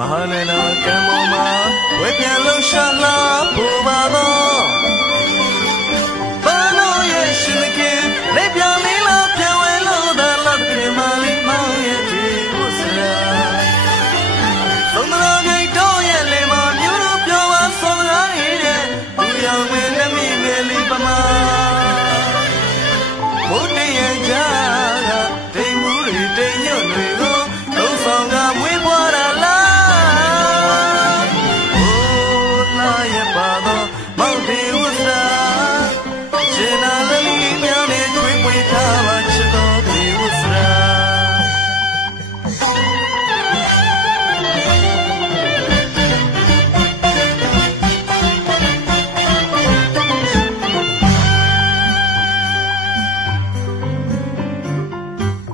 မဟာလနာကံပေါ်မှာဝေပြန်လှူရှာလာပူပါသော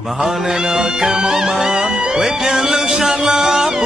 မဟာနန္ဒကံမောမှာဝေပြန်လှူရှာလာပ